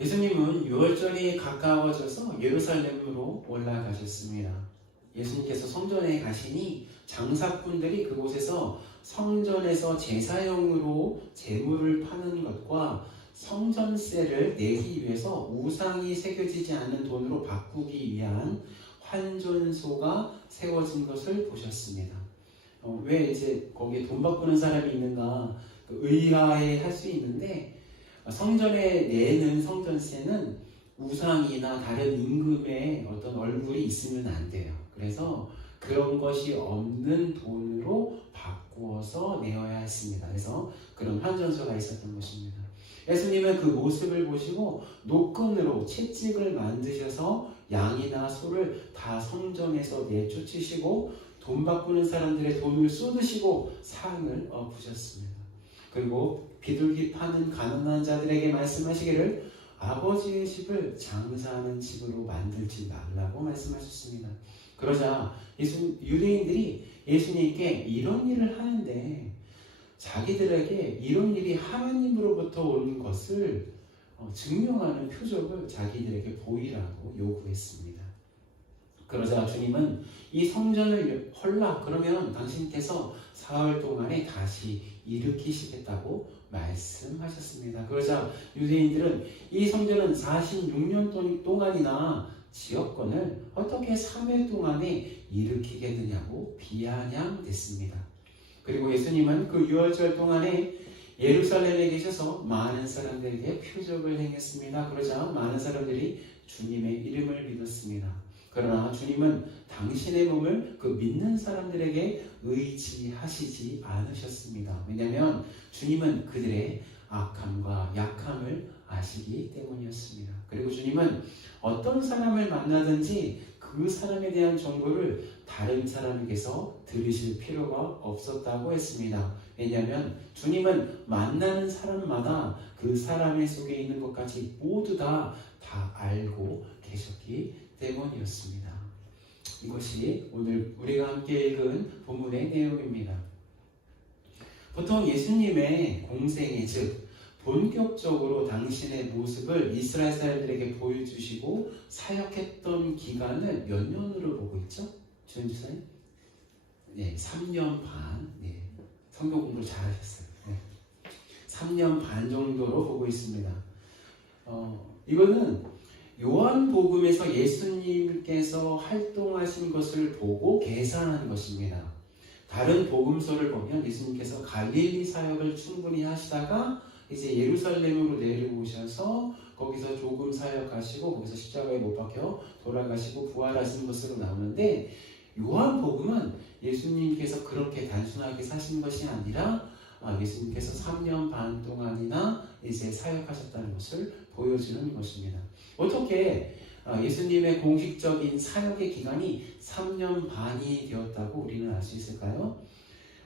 예수님은 유월절이 가까워져서 예루살렘으로 올라가셨습니다. 예수님께서 성전에 가시니 장사꾼들이 그곳에서 성전에서 제사용으로 제물을 파는 것과 성전세를 내기 위해서 우상이 새겨지지 않는 돈으로 바꾸기 위한 환전소가 세워진 것을 보셨습니다. 왜 이제 거기에 돈 바꾸는 사람이 있는가 의아해 할 수 있는데, 성전에 내는 성전세는 우상이나 다른 임금의 어떤 얼굴이 있으면 안 돼요. 그래서 그런 것이 없는 돈으로 바꾸어서 내어야 했습니다. 그래서 그런 환전소가 있었던 것입니다. 예수님은 그 모습을 보시고 노끈으로 채찍을 만드셔서 양이나 소를 다 성전에서 내쫓으시고 돈 바꾸는 사람들의 돈을 쏟으시고 상을 엎으셨습니다. 그리고 비둘기 파는 가난한 자들에게 말씀하시기를 아버지의 집을 장사하는 집으로 만들지 말라고 말씀하셨습니다. 그러자 유대인들이 예수님께 이런 일을 하는데 자기들에게 이런 일이 하나님으로부터 온 것을 증명하는 표적을 자기들에게 보이라고 요구했습니다. 그러자 주님은 이 성전을 헐라 그러면 당신께서 사흘 동안에 다시 일으키시겠다고 말씀하셨습니다. 그러자 유대인들은 이 성전은 46년 동안이나 지었건을 어떻게 3일 동안에 일으키겠느냐고 비아냥댔습니다. 그리고 예수님은 그 유월절 동안에 예루살렘에 계셔서 많은 사람들에게 표적을 행했습니다. 그러자 많은 사람들이 주님의 이름을 믿었습니다. 그러나 주님은 당신의 몸을 그 믿는 사람들에게 의지하시지 않으셨습니다. 왜냐하면 주님은 그들의 악함과 약함을 아시기 때문이었습니다. 그리고 주님은 어떤 사람을 만나든지 그 사람에 대한 정보를 다른 사람에게서 들으실 필요가 없었다고 했습니다. 왜냐하면 주님은 만나는 사람마다 그 사람의 속에 있는 것까지 모두 다 알고 계셨기 때문이었습니다. 이것이 오늘 우리가 함께 읽은 본문의 내용입니다. 보통 예수님의 공생애, 즉 본격적으로 당신의 모습을 이스라엘 사람들에게 보여주시고 사역했던 기간을 몇 년으로 보고 있죠? 주임주사님? 네, 3년 반. 네, 성경 공부 잘하셨어요. 네, 3년 반 정도로 보고 있습니다. 이거는 요한복음에서 예수님께서 활동하신 것을 보고 계산한 것입니다. 다른 복음서를 보면 예수님께서 갈릴리 사역을 충분히 하시다가 이제 예루살렘으로 내려오셔서 거기서 조금 사역하시고 거기서 십자가에 못 박혀 돌아가시고 부활하신 것으로 나오는데, 요한복음은 예수님께서 그렇게 단순하게 사신 것이 아니라 예수님께서 3년 반 동안이나 이제 사역하셨다는 것을 보여주는 것입니다. 어떻게 예수님의 공식적인 사역의 기간이 3년 반이 되었다고 우리는 알 수 있을까요?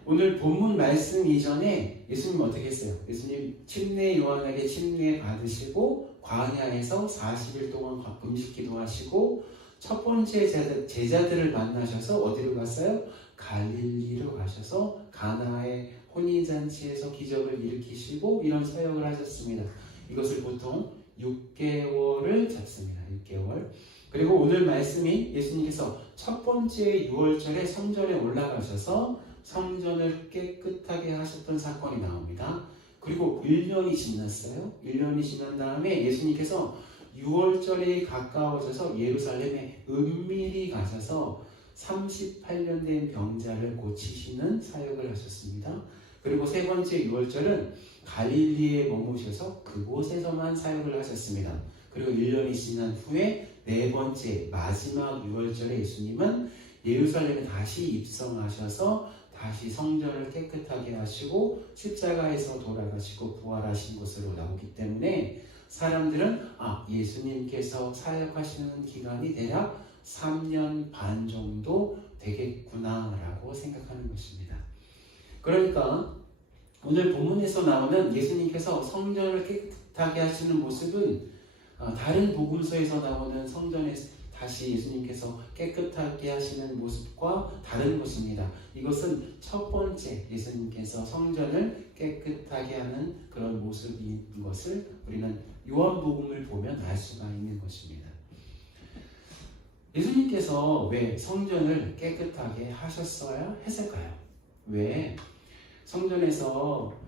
오늘 본문 말씀 이전에 예수님 어떻게 했어요? 예수님 침례 요한에게 침례 받으시고 광야에서 40일 동안 금식 기도하시고 첫 번째 제자들을 만나셔서 어디로 갔어요? 갈릴리로 가셔서 가나의 혼인잔치에서 기적을 일으키시고 이런 사역을 하셨습니다. 이것을 보통 6개월을 잡습니다. 6개월. 그리고 오늘 말씀이 예수님께서 첫 번째 유월절에 성전에 올라가셔서 성전을 깨끗하게 하셨던 사건이 나옵니다. 그리고 1년이 지났어요. 1년이 지난 다음에 예수님께서 유월절에 가까워져서 예루살렘에 은밀히 가셔서 38년 된 병자를 고치시는 사역을 하셨습니다. 그리고 세 번째 유월절은 갈릴리에 머무셔서 그곳에서만 사역을 하셨습니다. 그리고 1년이 지난 후에 네 번째 마지막 유월절에 예수님은 예루살렘에 다시 입성하셔서 다시 성전을 깨끗하게 하시고 십자가에서 돌아가시고 부활하신 것으로 나오기 때문에 사람들은 예수님께서 사역하시는 기간이 대략 3년 반 정도 되겠구나 라고 생각하는 것입니다. 그러니까 오늘 본문에서 나오는 예수님께서 성전을 깨끗하게 하시는 모습은 다른 복음서에서 나오는 성전에 다시 예수님께서 깨끗하게 하시는 모습과 다른 것입니다. 이것은 첫 번째 예수님께서 성전을 깨끗하게 하는 그런 모습인 것을 우리는 요한복음을 보면 알 수가 있는 것입니다. 예수님께서 왜 성전을 깨끗하게 하셨어야 했을까요? 왜 성전에서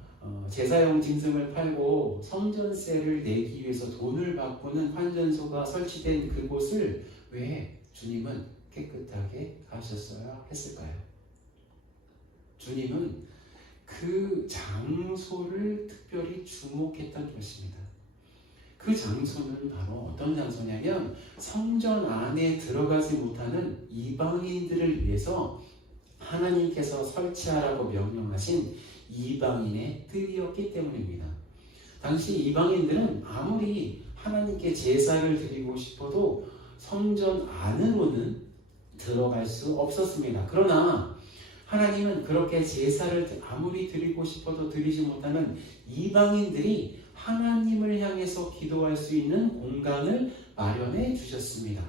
제사용 짐승을 팔고 성전세를 내기 위해서 돈을 바꾸는 환전소가 설치된 그곳을 왜 주님은 깨끗하게 하셨어야 했을까요? 주님은 그 장소를 특별히 주목했던 것입니다. 그 장소는 바로 어떤 장소냐면 성전 안에 들어가지 못하는 이방인들을 위해서 하나님께서 설치하라고 명령하신 이방인의 뜰이었기 때문입니다. 당시 이방인들은 아무리 하나님께 제사를 드리고 싶어도 성전 안으로는 들어갈 수 없었습니다. 그러나 하나님은 그렇게 제사를 아무리 드리고 싶어도 드리지 못하는 이방인들이 하나님을 향해서 기도할 수 있는 공간을 마련해 주셨습니다.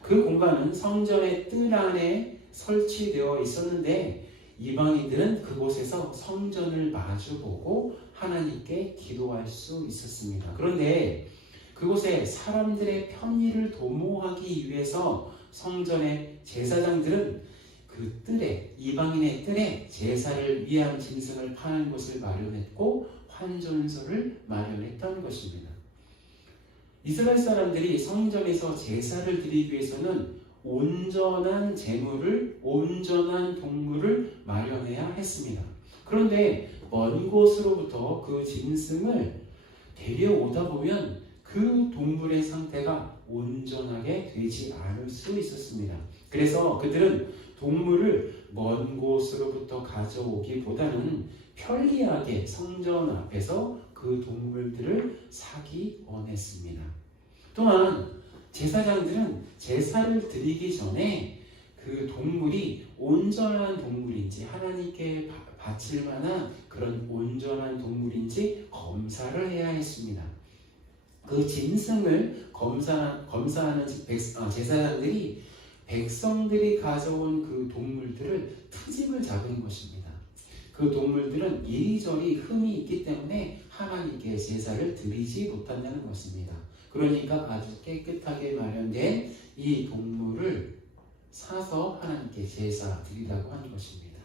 그 공간은 성전의 뜰 안에 설치되어 있었는데 이방인들은 그곳에서 성전을 마주보고 하나님께 기도할 수 있었습니다. 그런데 그곳에 사람들의 편의를 도모하기 위해서 성전의 제사장들은 그 뜰에, 이방인의 뜰에 제사를 위한 짐승을 파는 곳을 마련했고 환전소를 마련했던 것입니다. 이스라엘 사람들이 성전에서 제사를 드리기 위해서는 온전한 제물을, 온전한 동물을 마련해야 했습니다. 그런데 먼 곳으로부터 그 짐승을 데려오다 보면 그 동물의 상태가 온전하게 되지 않을 수 있었습니다. 그래서 그들은 동물을 먼 곳으로부터 가져오기보다는 편리하게 성전 앞에서 그 동물들을 사기 원했습니다. 또한 제사장들은 제사를 드리기 전에 그 동물이 온전한 동물인지 하나님께 바칠 만한 그런 온전한 동물인지 검사를 해야 했습니다. 그 짐승을 검사하는 제사장들이 백성들이 가져온 그 동물들을 트집을 잡은 것입니다. 그 동물들은 이리저리 흠이 있기 때문에 하나님께 제사를 드리지 못한다는 것입니다. 그러니까 아주 깨끗하게 마련된 이 동물을 사서 하나님께 제사 드리라고 한 것입니다.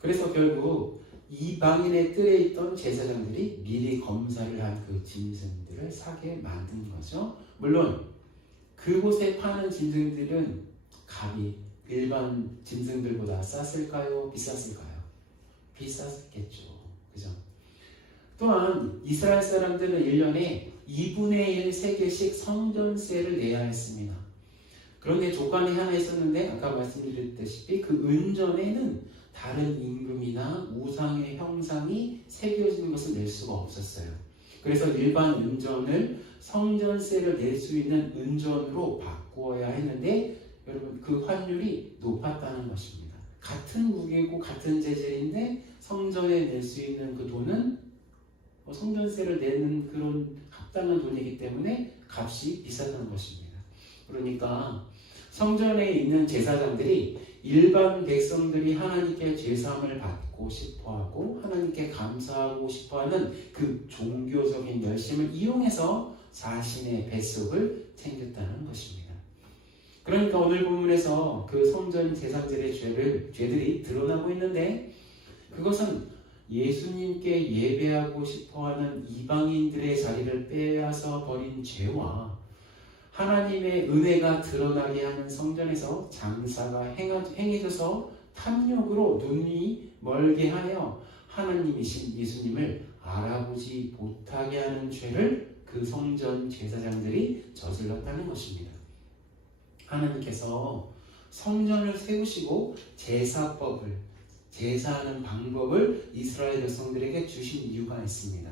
그래서 결국 이방인의 뜰에 있던 제사장들이 미리 검사를 한 그 짐승들을 사게 만든 거죠. 물론 그곳에 파는 짐승들은 값이 일반 짐승들보다 쌌을까요? 비쌌을까요? 비쌌겠죠. 그죠? 또한 이스라엘 사람들은 1년에 2분의 1 세겔씩 성전세를 내야 했습니다. 그런데 조건이 하나 있었는데 아까 말씀드렸다시피 그 은전에는 다른 임금이나 우상의 형상이 새겨진 것을 낼 수가 없었어요. 그래서 일반 은전을 성전세를 낼 수 있는 은전으로 바꾸어야 했는데 여러분 그 환율이 높았다는 것입니다. 같은 무게고 같은 재질인데 성전에 낼 수 있는 그 돈은 성전세를 내는 그런 합당한 돈이기 때문에 값이 비쌌다는 것입니다. 그러니까 성전에 있는 제사장들이 일반 백성들이 하나님께 제사함을 받고 싶어하고 하나님께 감사하고 싶어하는 그 종교적인 열심을 이용해서 자신의 뱃속을 챙겼다는 것입니다. 그러니까 오늘 본문에서 그 성전 제사장들의 죄들이 드러나고 있는데 그것은 예수님께 예배하고 싶어하는 이방인들의 자리를 빼앗아 버린 죄와 하나님의 은혜가 드러나게 하는 성전에서 장사가 행해져서 탐욕으로 눈이 멀게 하여 하나님이신 예수님을 알아보지 못하게 하는 죄를 그 성전 제사장들이 저질렀다는 것입니다. 하나님께서 성전을 세우시고 제사하는 방법을 이스라엘 백성들에게 주신 이유가 있습니다.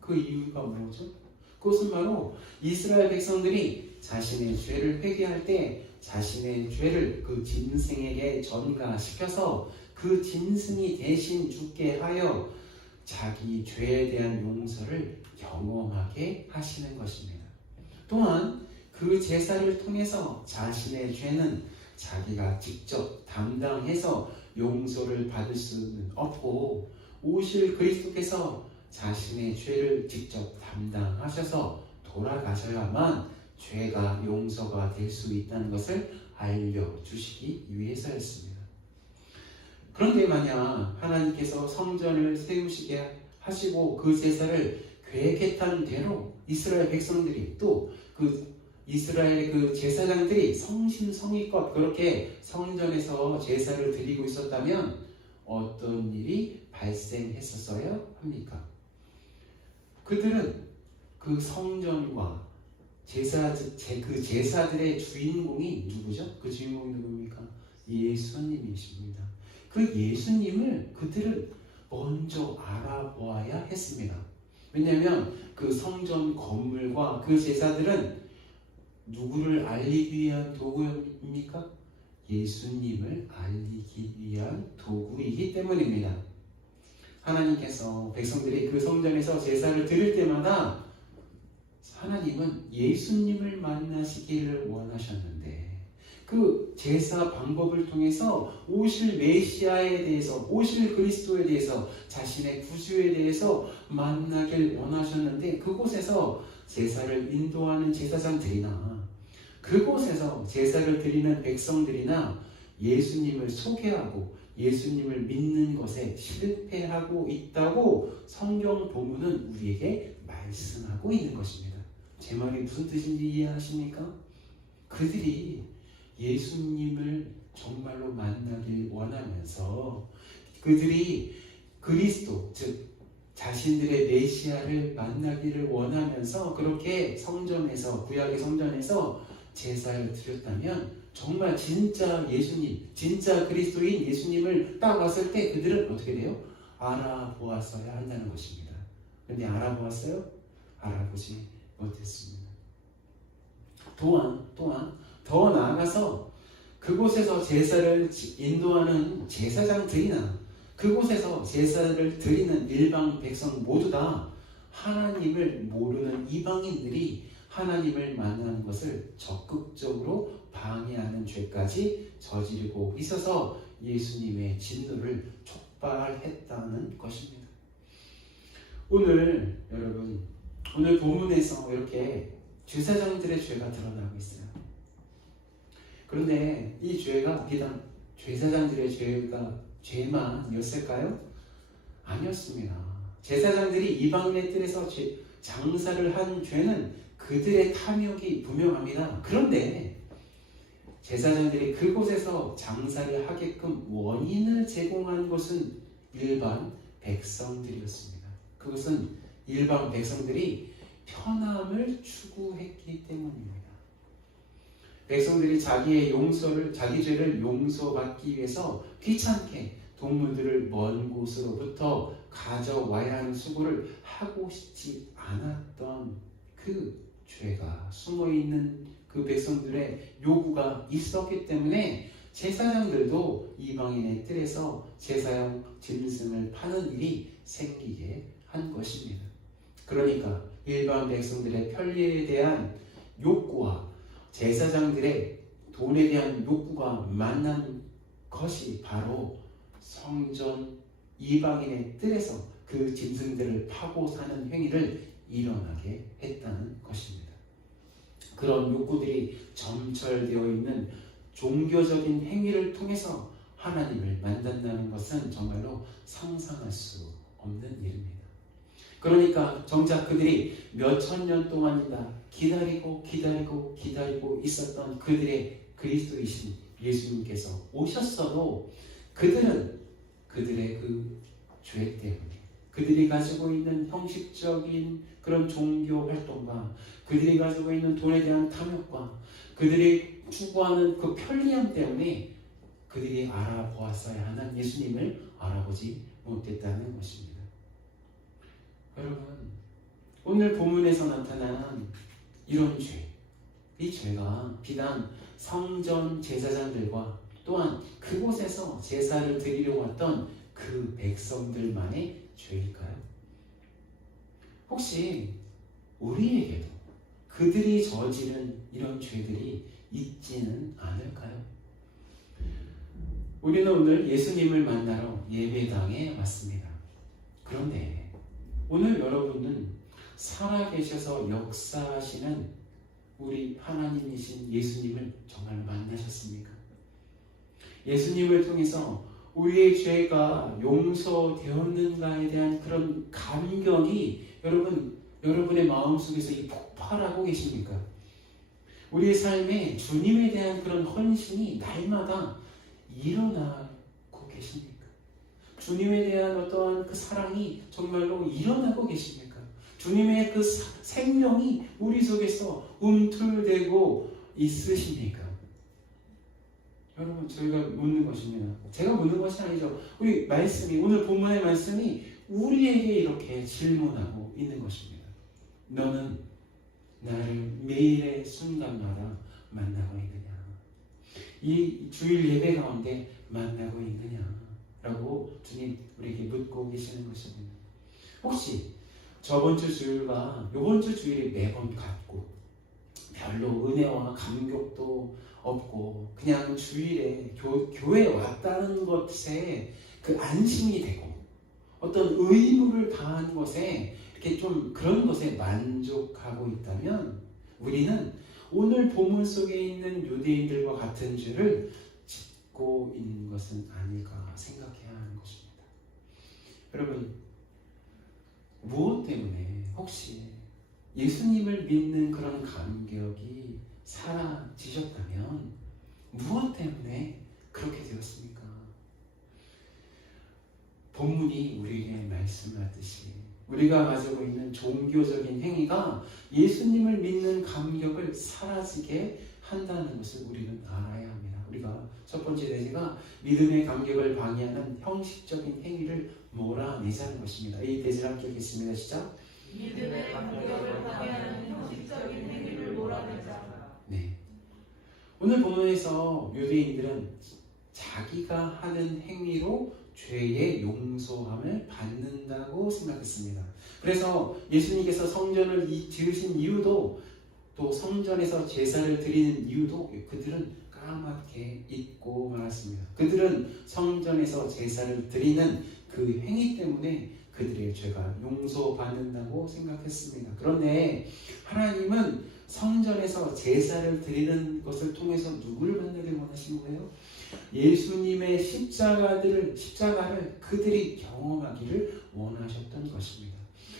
그 이유가 뭐죠? 그것은 바로 이스라엘 백성들이 자신의 죄를 회개할 때 자신의 죄를 그 짐승에게 전가시켜서 그 짐승이 대신 죽게 하여 자기 죄에 대한 용서를 경험하게 하시는 것입니다. 또한 그 제사를 통해서 자신의 죄는 자기가 직접 담당해서 용서를 받을 수는 없고 오실 그리스도께서 자신의 죄를 직접 담당하셔서 돌아가셔야만 죄가 용서가 될 수 있다는 것을 알려주시기 위해서였습니다. 그런데 만약 하나님께서 성전을 세우시게 하시고 그 제사를 계획했던 대로 이스라엘 백성들이 또 그 이스라엘의 그 제사장들이 성심성의껏 그렇게 성전에서 제사를 드리고 있었다면 어떤 일이 발생했었어야 합니까? 그들은 그 성전과 그 제사들의 주인공이 누구죠? 그 주인공이 누굽니까? 예수님이십니다. 그 예수님을 그들은 먼저 알아보아야 했습니다. 왜냐하면 그 성전 건물과 그 제사들은 누구를 알리기 위한 도구입니까? 예수님을 알리기 위한 도구이기 때문입니다. 하나님께서 백성들이 그 성전에서 제사를 드릴 때마다 하나님은 예수님을 만나시기를 원하셨는데 그 제사 방법을 통해서 오실 메시아에 대해서, 오실 그리스도에 대해서, 자신의 구주에 대해서 만나길 원하셨는데 그곳에서 제사를 인도하는 제사장들이나 그곳에서 제사를 드리는 백성들이나 예수님을 소개하고 예수님을 믿는 것에 실패하고 있다고 성경 본문은 우리에게 말씀하고 있는 것입니다. 제 말이 무슨 뜻인지 이해하십니까? 그들이 예수님을 정말로 만나길 원하면서 그들이 그리스도, 즉 자신들의 메시아를 만나기를 원하면서 그렇게 성전에서, 구약의 성전에서 제사를 드렸다면 정말 진짜 예수님, 진짜 그리스도인 예수님을 딱 왔을 때 그들은 어떻게 돼요? 알아보았어야 한다는 것입니다. 그런데 알아보았어요? 알아보지 못했습니다. 또한 더 나아가서 그곳에서 제사를 인도하는 제사장들이나 그곳에서 제사를 드리는 일반 백성 모두 다 하나님을 모르는 이방인들이 하나님을 만나는 것을 적극적으로 방해하는 죄까지 저지르고 있어서 예수님의 진노를 촉발했다는 것입니다. 여러분, 오늘 본문에서 이렇게 제사장들의 죄가 드러나고 있어요. 그런데 이 죄가 비단 제사장들의 죄만이었을까요? 아니었습니다. 제사장들이 이방인의 뜰에서 장사를 한 죄는 그들의 탐욕이 분명합니다. 그런데 제사장들이 그곳에서 장사를 하게끔 원인을 제공한 것은 일반 백성들이었습니다. 그것은 일반 백성들이 편함을 추구했기 때문입니다. 백성들이 자기 죄를 용서받기 위해서 귀찮게 동물들을 먼 곳으로부터 가져와야 하는 수고를 하고 싶지 않았던 그 죄가 숨어있는 그 백성들의 요구가 있었기 때문에 제사장들도 이방인의 뜰에서 제사용 짐승을 파는 일이 생기게 한 것입니다. 그러니까 일반 백성들의 편리에 대한 욕구와 제사장들의 돈에 대한 욕구가 만난 것이 바로 성전 이방인의 뜰에서 그 짐승들을 파고 사는 행위를 일어나게 했다는 것입니다. 그런 욕구들이 점철되어 있는 종교적인 행위를 통해서 하나님을 만난다는 것은 정말로 상상할 수 없는 일입니다. 그러니까 정작 그들이 몇천 년 동안이나 기다리고 있었던 그들의 그리스도이신 예수님께서 오셨어도 그들은 그들의 그 죄 때문에 그들이 가지고 있는 형식적인 그런 종교 활동과 그들이 가지고 있는 돈에 대한 탐욕과 그들이 추구하는 그 편리함 때문에 그들이 알아보았어야 하는 예수님을 알아보지 못했다는 것입니다. 여러분, 오늘 본문에서 나타난 이런 죄, 이 죄가 비단 성전 제사장들과 또한 그곳에서 제사를 드리려고 왔던 그 백성들만의 죄일까요? 혹시 우리에게도 그들이 저지른 이런 죄들이 있지는 않을까요? 우리는 오늘 예수님을 만나러 예배당에 왔습니다. 그런데 오늘 여러분은 살아계셔서 역사하시는 우리 하나님이신 예수님을 정말 만나셨습니까? 예수님을 통해서 우리의 죄가 용서되었는가에 대한 그런 감격이 여러분의 마음속에서 폭발하고 계십니까? 우리의 삶에 주님에 대한 그런 헌신이 날마다 일어나고 계십니까? 주님에 대한 어떠한 그 사랑이 정말로 일어나고 계십니까? 주님의 그 생명이 우리 속에서 움틀대고 있으십니까? 여러분, 저희가 묻는 것입니다. 제가 묻는 것이 아니죠. 우리 말씀이, 오늘 본문의 말씀이 우리에게 이렇게 질문하고 있는 것입니다. 너는 나를 매일의 순간마다 만나고 있느냐? 이 주일 예배 가운데 만나고 있느냐? 라고 주님 우리에게 묻고 계시는 것입니다. 혹시 저번 주 주일과 이번 주 주일이 매번 같고 별로 은혜와 감격도 없고 그냥 주일에 교회에 왔다는 것에 그 안심이 되고 어떤 의무를 다한 것에 이렇게 좀 그런 것에 만족하고 있다면 우리는 오늘 본문 속에 있는 유대인들과 같은 죄를 짓고 있는 것은 아닐까 생각해야 하는 것입니다. 여러분, 무엇 때문에 혹시 예수님을 믿는 그런 감격이 사라지셨다면 무엇 때문에 그렇게 되었습니까? 본문이 우리에게 말씀하듯이 우리가 가지고 있는 종교적인 행위가 예수님을 믿는 감격을 사라지게 한다는 것을 우리는 알아야 합니다. 우리가 첫 번째 내지가 믿음의 감격을 방해하는 형식적인 행위를 몰아내자는 것입니다. 이 대지를 함께 읽겠습니다. 시작. 믿음의 감격을 방해하는 형식적인 행위를 몰아내자. 네. 오늘 본문에서 유대인들은 자기가 하는 행위로 죄의 용서함을 받는다고 생각했습니다. 그래서 예수님께서 성전을 지으신 이유도 또 성전에서 제사를 드리는 이유도 그들은 까맣게 잊고 말았습니다. 그들은 성전에서 제사를 드리는 그 행위 때문에 그들의 죄가 용서받는다고 생각했습니다. 그런데 하나님은 성전에서 제사를 드리는 것을 통해서 누구를 만나길 원하신 거예요? 예수님의 십자가를 그들이 경험하기를 원하셨던 것입니다.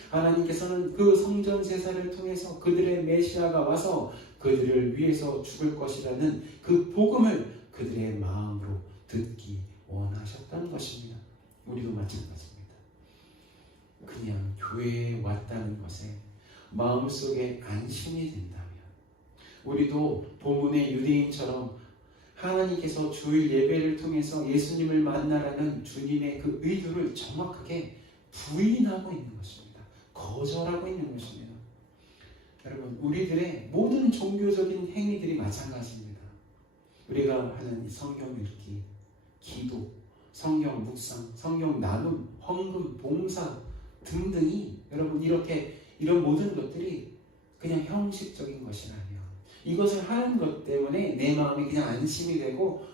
하나님께서는 그 성전 제사를 통해서 그들의 메시아가 와서 그들을 위해서 죽을 것이라는 그 복음을 그들의 마음으로 듣기 원하셨던 것입니다. 우리도 마찬가지입니다. 그냥 교회에 왔다는 것에 마음속에 안심이 된다면 우리도 본문의 유대인처럼 하나님께서 주일 예배를 통해서 예수님을 만나라는 주님의 그 의도를 정확하게 부인하고 있는 것입니다. 거절하고 있는 것입니다. 여러분, 우리들의 모든 종교적인 행위들이 마찬가지입니다. 우리가 하는 성경 읽기, 기도, 성경 묵상, 성경 나눔, 헌금, 봉사 등등이 여러분 이런 모든 것들이 그냥 형식적인 것이 아니에요. 이것을 하는 것 때문에 내 마음이 그냥 안심이 되고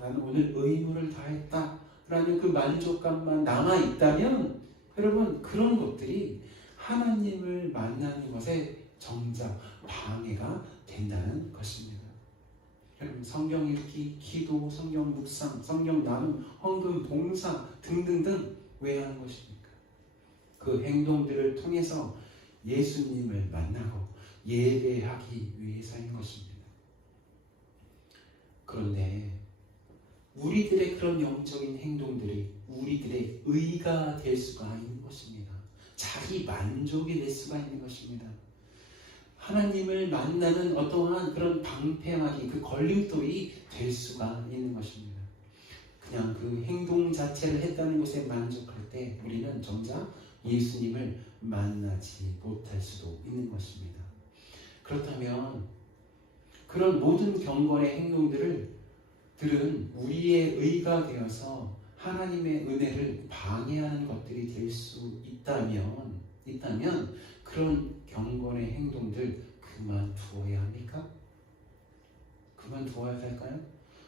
나는 오늘 의무를 다했다 라는 그 만족감만 남아있다면 여러분 그런 것들이 하나님을 만나는 것에 정작 방해가 된다는 것입니다. 여러분 성경 읽기, 기도, 성경 묵상, 성경 나눔, 헌금, 봉사 등등등 왜 하는 것입니까? 그 행동들을 통해서 예수님을 만나고 예배하기 위해서인 것입니다. 그런데 우리들의 그런 영적인 행동들이 우리들의 의가 될 수가 있는 것입니다. 자기 만족이 될 수가 있는 것입니다. 하나님을 만나는 어떠한 그런 방패막이 그 걸림돌이 될 수가 있는 것입니다. 그냥 그 행동 자체를 했다는 것에 만족할 때 우리는 정작 예수님을 만나지 못할 수도 있는 것입니다. 그렇다면 그런 모든 경건의 행동들은 우리의 의가 되어서 하나님의 은혜를 방해하는 것들이 될 수 있다면 그런 경건의 행동들 그만두어야 합니까? 그만두어야 할까요?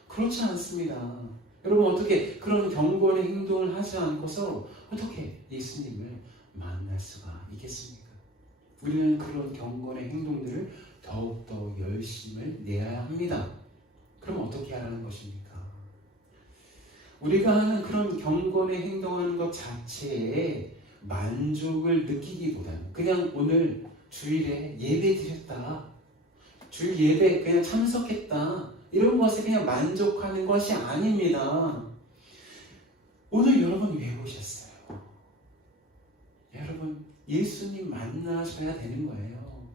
그렇지 않습니다. 여러분 어떻게 그런 경건의 행동을 하지 않고서 어떻게 예수님을 만날 수가 있겠습니까? 우리는 그런 경건의 행동들을 더욱더 열심을 내야 합니다. 그럼 어떻게 하라는 것입니까? 우리가 하는 그런 경건의 행동하는 것 자체에 만족을 느끼기보다는 그냥 오늘 주일에 예배 드렸다, 주일 예배 그냥 참석했다, 이런 것에 그냥 만족하는 것이 아닙니다. 오늘 여러분 왜 오셨어요? 여러분 예수님 만나셔야 되는 거예요.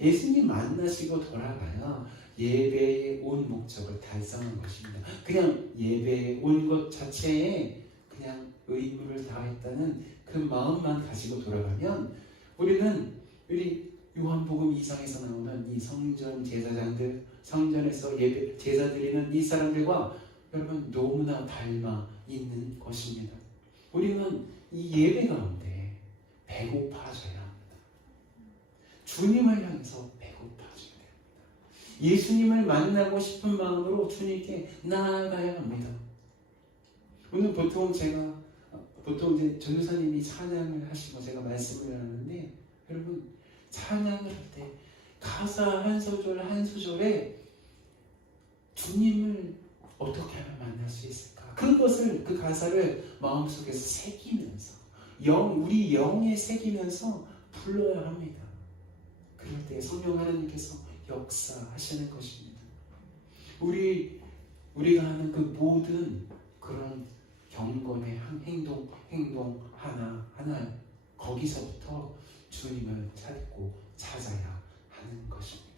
예수님 만나시고 돌아가야 예배에 온 목적을 달성한 것입니다. 그냥 예배에 온 것 자체에 그냥 의무를 다했다는 그 마음만 가지고 돌아가면 우리 요한복음 2장에서 나오는 이 성전 제사장들, 성전에서 예배 제사 드리는 이 사람들과 여러분 너무나 닮아 있는 것입니다. 우리는 이 예배 가운데 배고파져야 합니다. 주님을 향해서 배고파져야 됩니다. 예수님을 만나고 싶은 마음으로 주님께 나아가야 합니다. 오늘 보통 이제 전도사님이 찬양을 하시고 제가 말씀을 하는데 여러분 찬양을 할 때 가사 한 소절 한 소절에 주님을 어떻게 하면 만날 수 있을까? 그 가사를 마음속에서 새기면서 우리 영에 새기면서 불러야 합니다. 그럴 때 성령 하나님께서 역사하시는 것입니다. 우리가 하는 그 모든 그런 경건의 행동 하나 거기서부터 주님을 찾고 찾아야 하는 것입니다.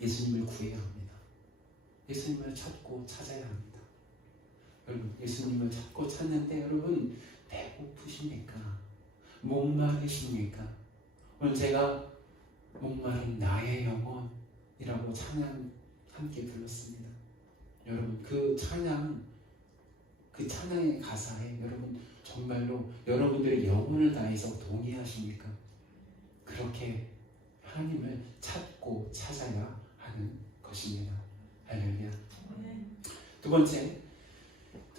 예수님을 구해야 합니다. 예수님을 찾고 찾아야 합니다. 여러분 예수님을 찾고 찾는데 여러분 배고프십니까? 목마르십니까? 오늘 제가 목마른 나의 영혼이라고 찬양 함께 불렀습니다. 여러분 그 찬양의 가사에 여러분 정말로 여러분들의 영혼을 다해서 동의하십니까? 그렇게 하나님을 찾고 찾아야 하는 것입니다. 할렐루야. 두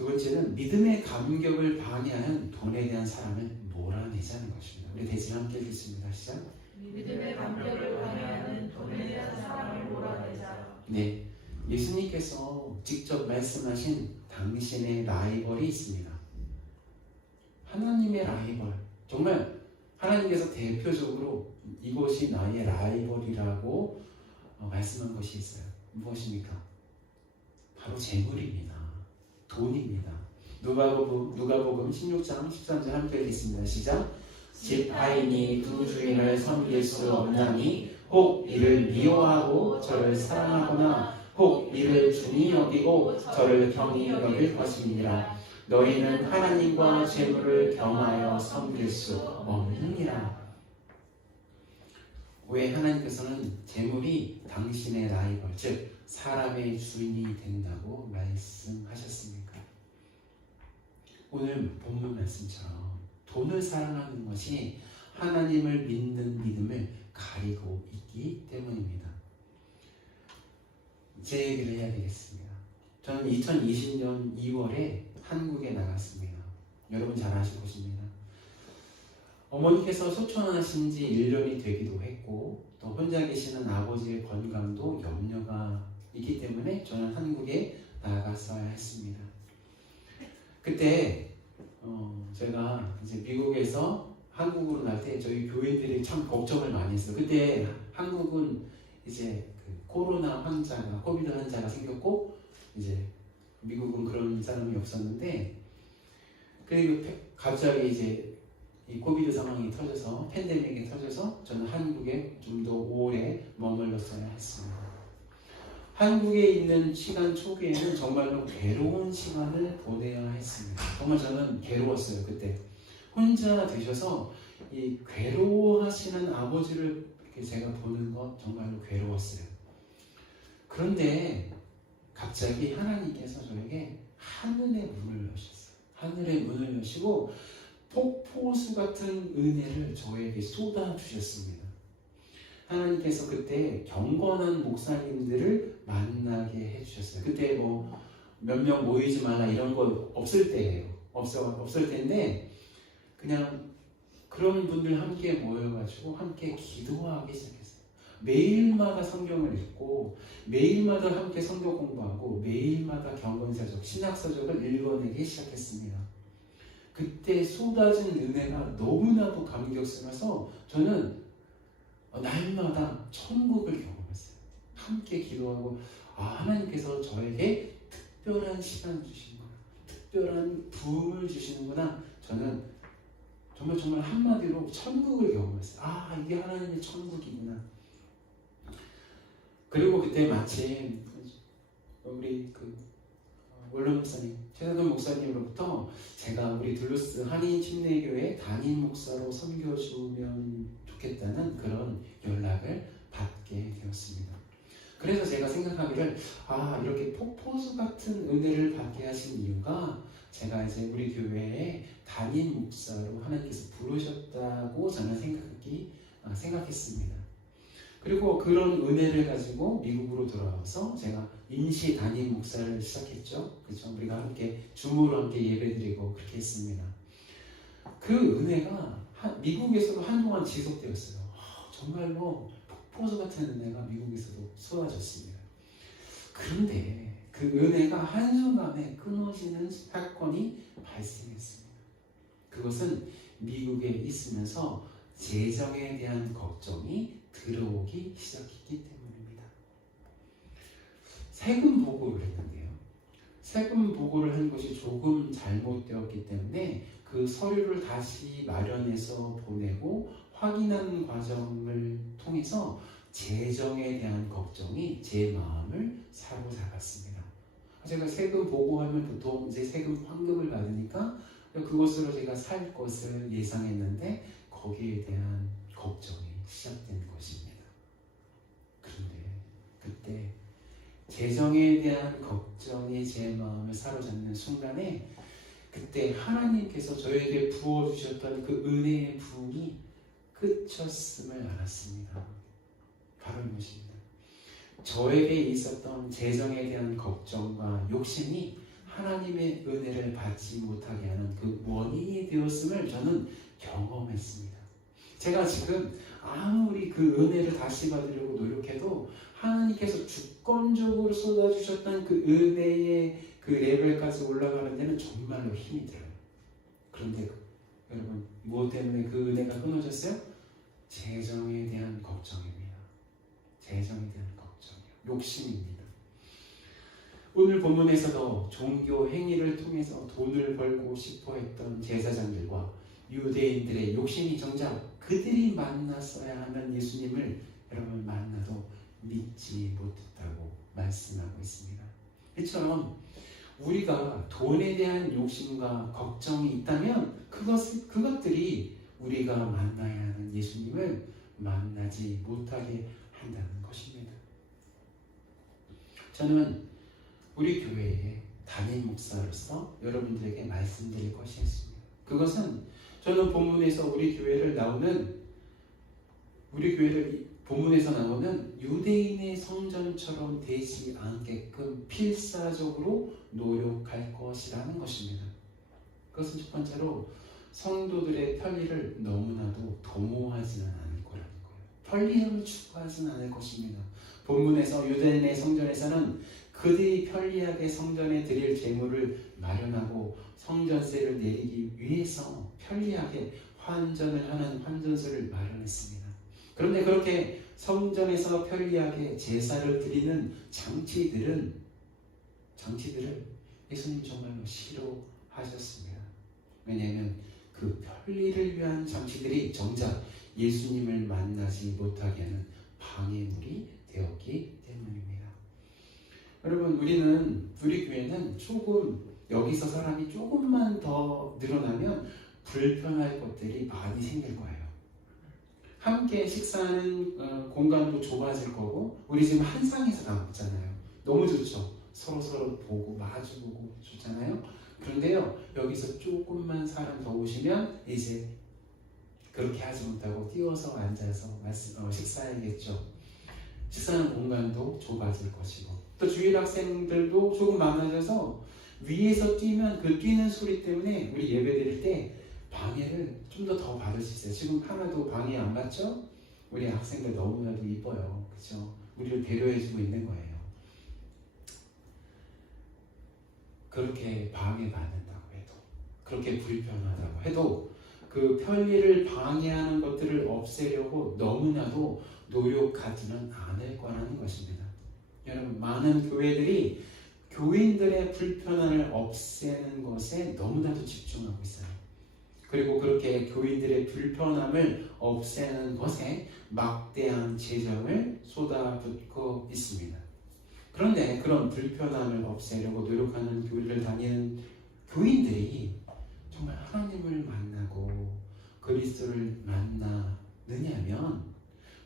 번째는 믿음의 감격을 방해하는 돈에 대한 사랑을 몰아내자는 것입니다. 우리 대신 함께 읽겠습니다. 시작. 믿음의 감격을 방해하는 돈에 대한 사랑을 몰아내자. 네, 예수님께서 직접 말씀하신 당신의 라이벌이 있습니다. 하나님의 라이벌. 정말 하나님께서 대표적으로 이것이 나의 라이벌이라고 말씀한 것이 있어요. 무엇입니까? 바로 재물입니다. 돈입니다. 누가복음 16장 13절 함께 읽겠습니다. 시작. 집 하인이 두 주인을 섬길 수 없나니 혹 이를 미워하고 저를 사랑하거나 혹 이를 중히 여기고 저를 경히 여길 것이니라. 너희는 하나님과 재물을 겸하여 섬길 수 없느니라. 왜 하나님께서는 재물이 당신의 라이벌, 즉 사람의 주인이 된다고 말씀하셨습니까? 오늘 본문 말씀처럼 돈을 사랑하는 것이 하나님을 믿는 믿음을 가리고 있기 때문입니다. 제 얘기를 해야 되겠습니다. 저는 2020년 2월에 한국에 나갔습니다. 여러분 잘 아실 것입니다. 어머니께서 소천하신 지 1년이 되기도 했고 또 혼자 계시는 아버지의 건강도 염려가 있기 때문에 저는 한국에 나갔어야 했습니다. 그때 제가 이제 미국에서 한국으로 날 때 저희 교인들이 참 걱정을 많이 했어요. 그때 한국은 이제 그 코로나 환자가 코비드 환자가 생겼고 이제 미국은 그런 사람이 없었는데 그리고 갑자기 이제 이 코비드 상황이 터져서 팬데믹이 터져서 저는 한국에 좀 더 오래 머물렀어야 했습니다. 한국에 있는 시간 초기에는 정말로 괴로운 시간을 보내야 했습니다. 정말 저는 괴로웠어요. 그때 혼자 되셔서 이 괴로워하시는 아버지를 이렇게 제가 보는 것 정말로 괴로웠어요. 그런데 갑자기 하나님께서 저에게 하늘의 문을 여셨어요. 하늘의 문을 여시고 폭포수 같은 은혜를 저에게 쏟아주셨습니다. 하나님께서 그때 경건한 목사님들을 만나게 해주셨어요. 그때 뭐 몇 명 모이지 마라 이런 거 없을 때예요. 없을 때인데 그냥 그런 분들 함께 모여가지고 함께 기도하기 시작했어요. 매일마다 성경을 읽고 매일마다 함께 성경 공부하고 매일마다 경건서적, 신학서적을 읽어내기 시작했습니다. 그때 쏟아진 은혜가 너무나도 감격스러워서 저는 날마다 천국을 경험했어요. 함께 기도하고 하나님께서 저에게 특별한 시간 주시는구나, 특별한 부음을 주시는구나. 저는 정말 한마디로 천국을 경험했어요. 이게 하나님의 천국이구나. 그리고 그때 마침 우리 원로 목사님, 최사돈 목사님으로부터 제가 우리 둘루스 한인 침례교회 담임 목사로 섬겨주면 좋겠다는 그런 연락을 받게 되었습니다. 그래서 제가 생각하기를 이렇게 폭포수 같은 은혜를 받게 하신 이유가 제가 이제 우리 교회에 담임 목사로 하나님께서 부르셨다고 저는 생각했습니다. 그리고 그런 은혜를 가지고 미국으로 돌아와서 제가 임시 담임 목사를 시작했죠. 그렇죠? 우리가 함께 줌으로 함께 예배드리고 그렇게 했습니다. 그 은혜가 미국에서도 한동안 지속되었어요. 정말로 폭포수 같은 은혜가 미국에서도 쏟아졌습니다. 그런데 그 은혜가 한순간에 끊어지는 사건이 발생했습니다. 그것은 미국에 있으면서 재정에 대한 걱정이 들어오기 시작했기 때문입니다. 세금 보고를 했는데요. 세금 보고를 한 것이 조금 잘못되었기 때문에 그 서류를 다시 마련해서 보내고 확인하는 과정을 통해서 재정에 대한 걱정이 제 마음을 사로잡았습니다. 제가 세금 보고하면 보통 이제 세금 환급을 받으니까 그것으로 제가 살 것을 예상했는데 거기에 대한 걱정이 시작된 것입니다. 그런데 그때 재정에 대한 걱정이 제 마음을 사로잡는 순간에 그때 하나님께서 저에게 부어주셨던 그 은혜의 부흥이 끝쳤음을 알았습니다. 바로 이것입니다. 저에게 있었던 재정에 대한 걱정과 욕심이 하나님의 은혜를 받지 못하게 하는 그 원인이 되었음을 저는 경험했습니다. 제가 지금 아무리 그 은혜를 다시 받으려고 노력해도 하나님께서 주권적으로 쏟아주셨던 그 은혜의 그 레벨까지 올라가는 데는 정말로 힘이 들어요. 그런데 여러분, 무엇 때문에 그 은혜가 끊어졌어요? 재정에 대한 걱정입니다. 재정에 대한 걱정이요. 욕심입니다. 오늘 본문에서도 종교 행위를 통해서 돈을 벌고 싶어 했던 제사장들과 유대인들의 욕심이 정작 그들이 만났어야 하는 예수님을 여러분 만나도 믿지 못했다고 말씀하고 있습니다. 이처럼 우리가 돈에 대한 욕심과 걱정이 있다면 그것들이 우리가 만나야 하는 예수님을 만나지 못하게 한다는 것입니다. 저는 우리 교회의 담임 목사로서 여러분들에게 말씀드릴 것이 있습니다. 그것은 저는 본문에서 우리 교회를 본문에서 나오는 유대인의 성전처럼 되지 않게끔 필사적으로 노력할 것이라는 것입니다. 그것은 첫 번째로 성도들의 편리를 너무나도 도모하지는 않을 거라는 거예요. 편리함을 추구하지는 않을 것입니다. 본문에서 유대인의 성전에서는 그들이 편리하게 성전에 드릴 재물을 마련하고 성전세를 내리기 위해서 편리하게 환전을 하는 환전소를 마련했습니다. 그런데 그렇게 성전에서 편리하게 제사를 드리는 장치들을 예수님 정말로 싫어하셨습니다. 왜냐하면 그 편리를 위한 장치들이 정작 예수님을 만나지 못하게 하는 방해물이 되었기 때문입니다. 여러분, 우리 교회는 여기서 사람이 조금만 더 늘어나면 불편할 것들이 많이 생길 거예요. 함께 식사하는 공간도 좁아질 거고, 우리 지금 한 상에서 다 먹잖아요. 너무 좋죠. 서로 보고 마주보고 좋잖아요. 그런데요, 여기서 조금만 사람 더 오시면 이제 그렇게 하지 못하고 뛰어서 앉아서 식사해야겠죠. 식사하는 공간도 좁아질 것이고, 또 주일 학생들도 조금 많아져서 위에서 뛰면 그 뛰는 소리 때문에 우리 예배 드릴 때 방해를 좀 더 받을 수 있어요. 지금 하나도 방해 안 받죠? 우리 학생들 너무나도 이뻐요. 그죠? 우리를 배려해주고 있는 거예요. 그렇게 방해받는다고 해도, 그렇게 불편하다고 해도 그 편리를 방해하는 것들을 없애려고 너무나도 노력하지는 않을 거라는 것입니다. 여러분, 많은 교회들이 교인들의 불편함을 없애는 것에 너무나도 집중하고 있어요. 그리고 그렇게 교인들의 불편함을 없애는 것에 막대한 재정을 쏟아붓고 있습니다. 그런데 그런 불편함을 없애려고 노력하는 교회를 다니는 교인들이 정말 하나님을 만나고 그리스도를 만나느냐면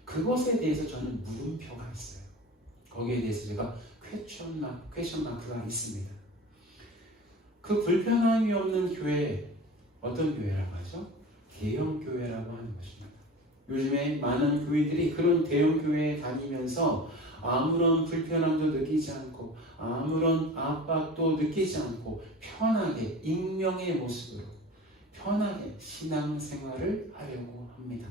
그것에 대해서 저는 물음표가 있어요. 거기에 대해서 제가 퀘션 마크가 있습니다. 그 불편함이 없는 교회, 어떤 교회라고 하죠? 대형 교회라고 하는 것입니다. 요즘에 많은 교회들이 그런 대형 교회에 다니면서 아무런 불편함도 느끼지 않고 아무런 압박도 느끼지 않고 편하게 익명의 모습으로 편하게 신앙생활을 하려고 합니다.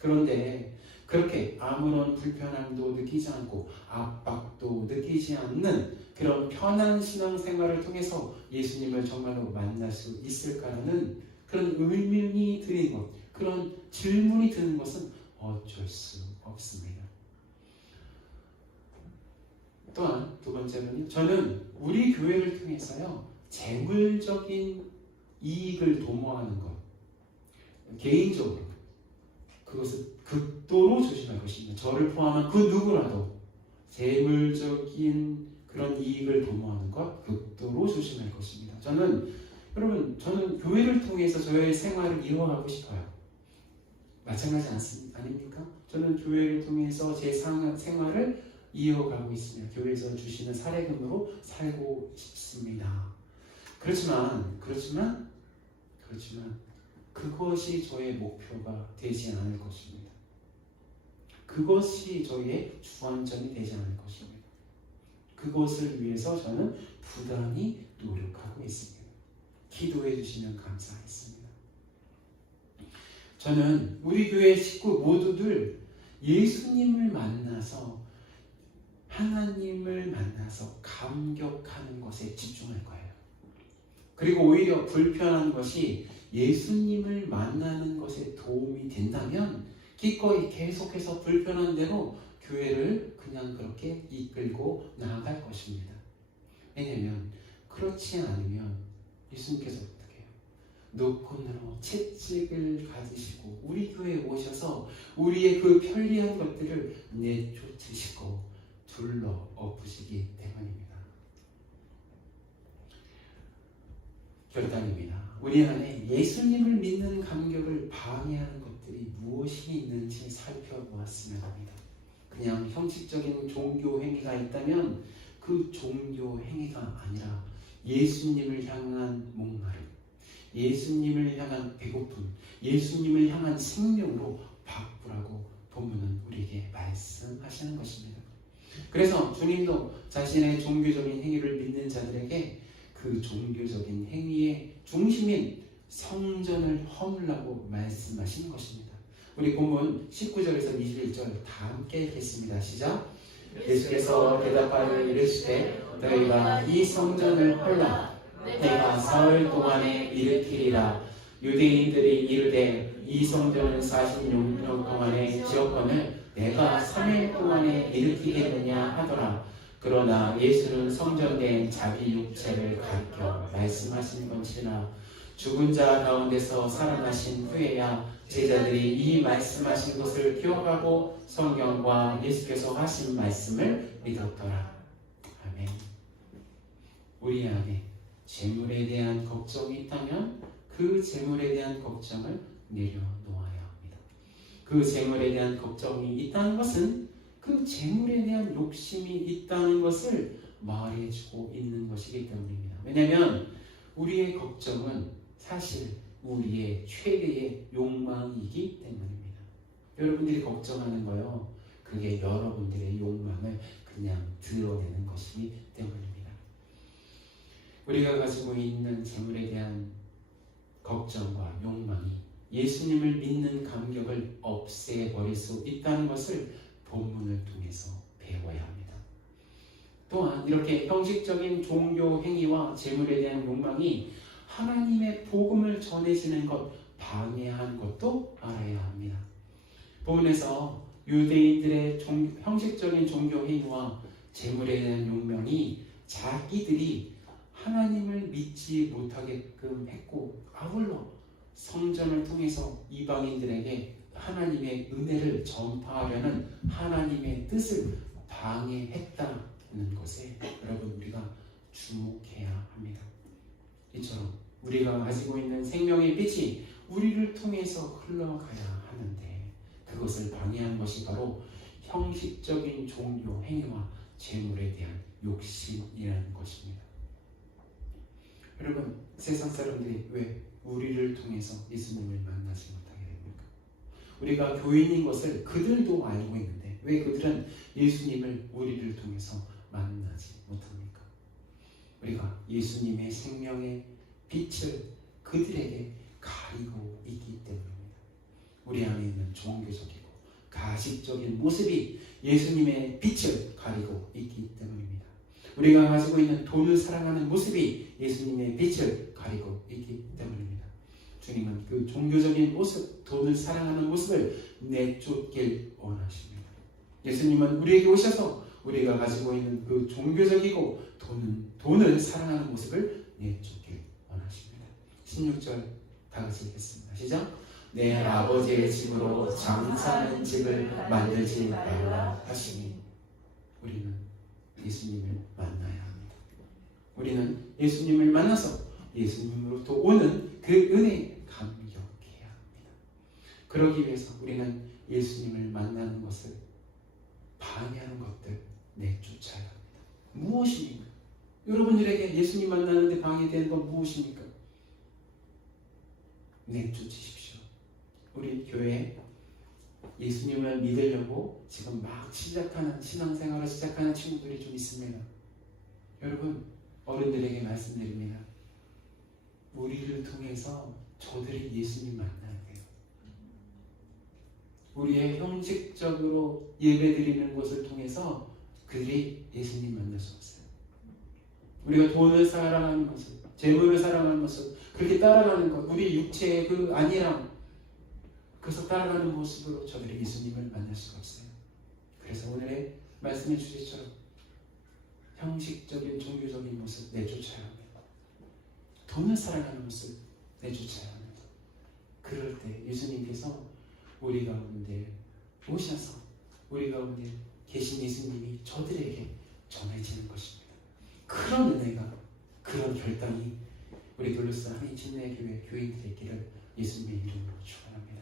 그런데 그렇게 아무런 불편함도 느끼지 않고 압박도 느끼지 않는 그런 편한 신앙생활을 통해서 예수님을 정말로 만날 수 있을까라는 그런 의문이 드는 것, 그런 질문이 드는 것은 어쩔 수 없습니다. 또한 두 번째로는요, 저는 우리 교회를 통해서요, 재물적인 이익을 도모하는 것, 개인적으로 그것을 극도로 조심할 것입니다. 저를 포함한 그 누구라도 재물적인 그런 이익을 도모하는 것 극도로 조심할 것입니다. 저는 교회를 통해서 저의 생활을 이어가고 싶어요. 마찬가지 아닙니까? 저는 교회를 통해서 제 생활을 이어가고 있습니다. 교회에서 주시는 사례금으로 살고 싶습니다. 그렇지만 그것이 저의 목표가 되지 않을 것입니다. 그것이 저의 주안점이 되지 않을 것입니다. 그것을 위해서 저는 부단히 노력하고 있습니다. 기도해 주시면 감사하겠습니다. 저는 우리 교회 식구 모두들 예수님을 만나서 하나님을 만나서 감격하는 것에 집중할 거예요. 그리고 오히려 불편한 것이 예수님을 만나는 것에 도움이 된다면 기꺼이 계속해서 불편한 대로 교회를 그냥 그렇게 이끌고 나아갈 것입니다. 왜냐하면 그렇지 않으면 예수님께서 어떻게 해요? 노끈으로 채찍을 가지시고 우리 교회에 오셔서 우리의 그 편리한 것들을 내쫓으시고 둘러 엎으시기 때문입니다. 결단입니다. 우리 안에 예수님을 믿는 감격을 방해하는 것들이 무엇이 있는지 살펴보았으면 합니다. 그냥 형식적인 종교 행위가 있다면 그 종교 행위가 아니라 예수님을 향한 목마름, 예수님을 향한 배고픔, 예수님을 향한 생명으로 바꾸라고 본문은 우리에게 말씀하시는 것입니다. 그래서 주님도 자신의 종교적인 행위를 믿는 자들에게 그 종교적인 행위의 중심인 성전을 허물라고 말씀하시는 것입니다. 우리 본문 19절에서 21절 다 함께 읽겠습니다. 시작. 예수께서 대답하여 이르시되 너희가 이 성전을 헐라 내가 사흘 동안에 일으키리라. 유대인들이 이르되 이 성전은 46년 동안에 지었거늘 내가 3일 동안에 일으키겠느냐 하더라. 그러나 예수는 성전된 자기 육체를 가리켜 말씀하신 것이나 죽은 자 가운데서 살아나신 후에야 제자들이 이 말씀하신 것을 기억하고 성경과 예수께서 하신 말씀을 믿었더라. 아멘. 우리 안에 재물에 대한 걱정이 있다면 그 재물에 대한 걱정을 내려놓아야 합니다. 그 재물에 대한 걱정이 있다는 것은 그 재물에 대한 욕심이 있다는 것을 말해주고 있는 것이기 때문입니다. 왜냐하면 우리의 걱정은 사실 우리의 최대의 욕망이기 때문입니다. 여러분들이 걱정하는 거요, 그게 여러분들의 욕망을 그냥 드러내는 것이기 때문입니다. 우리가 가지고 있는 재물에 대한 걱정과 욕망이 예수님을 믿는 감격을 없애버릴 수 있다는 것을 본문을 통해서 배워야 합니다. 또한 이렇게 형식적인 종교 행위와 재물에 대한 욕망이 하나님의 복음을 전해지는 것, 방해한 것도 알아야 합니다. 본문에서 유대인들의 형식적인 종교 행위와 재물에 대한 욕망이 자기들이 하나님을 믿지 못하게끔 했고, 아울러 성전을 통해서 이방인들에게 하나님의 은혜를 전파하려는 하나님의 뜻을 방해했다는 것에 여러분 우리가 주목해야 합니다. 이처럼 우리가 가지고 있는 생명의 빛이 우리를 통해서 흘러가야 하는데 그것을 방해한 것이 바로 형식적인 종교 행위와 재물에 대한 욕심이라는 것입니다. 여러분, 세상 사람들이 왜 우리를 통해서 예수님을 만나지 못하게 됩니까? 우리가 교인인 것을 그들도 알고 있는데 왜 그들은 예수님을 우리를 통해서 만나지 못합니까? 우리가 예수님의 생명의 빛을 그들에게 가리고 있기 때문입니다. 우리 안에 있는 종교적이고 가식적인 모습이 예수님의 빛을 가리고 있기 때문입니다. 우리가 가지고 있는 돈을 사랑하는 모습이 예수님의 빛을 가리고 있기 때문입니다. 주님은 그 종교적인 모습, 돈을 사랑하는 모습을 내쫓길 원하십니다. 예수님은 우리에게 오셔서 우리가 가지고 있는 그 종교적이고 돈을 사랑하는 모습을 내쫓길 원하십니다. 16절 다 같이 읽겠습니다. 시작! 내 아버지의 집으로 장사하는 집을 만들지 말라 하시니. 우리는 예수님을 만나야 합니다. 우리는 예수님을 만나서 예수님으로부터 오는 그 은혜에 감격해야 합니다. 그러기 위해서 우리는 예수님을 만나는 것을 방해하는 것들 내쫓아야 합니다. 무엇입니까? 여러분들에게 예수님 만나는데 방해되는 건 무엇입니까? 내쫓으십시오. 우리 교회에 예수님을 믿으려고 지금 막 시작하는 신앙생활을 시작하는 친구들이 좀 있습니다. 여러분, 어른들에게 말씀드립니다. 우리를 통해서 저들이 예수님 만나야 돼요. 우리의 형식적으로 예배드리는 것을 통해서 그들이 예수님 만날 수 없어요. 우리가 돈을 사랑하는 모습, 재물을 사랑하는 모습, 그렇게 따라가는 것, 우리 육체의 그 안일함, 그래서 따라가는 모습으로 저들이 예수님을 만날 수가 없어요. 그래서 오늘의 말씀해 주시처럼 형식적인 종교적인 모습 내쫓아야 합니다. 돈을 사랑하는 모습 내쫓아야 합니다. 그럴 때 예수님께서 우리 가운데 오셔서 우리 가운데 계신 예수님이 저들에게 전해지는 것입니다. 그런 은혜가, 그런 결단이 우리 돌로스 한인 침례교회 교인들의 길을 예수님의 이름으로 축원합니다.